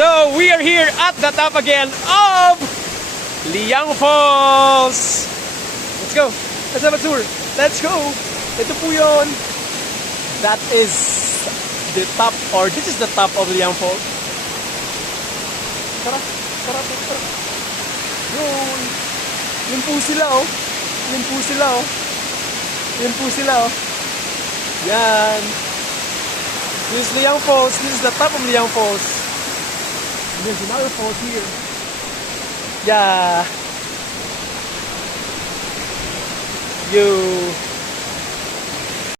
So we are here at the top again of Liyang Falls. Let's go. Let's have a tour. Let's go. Ito po yun. That is the top, or this is the top of Liyang Falls. Tara, tara, tara. Yun. Yun po sila, oh. Yun po sila, oh. Yun po sila, oh. Yan. This is Liyang Falls. This is the top of Liyang Falls. And there's another falls here. Yeah. You.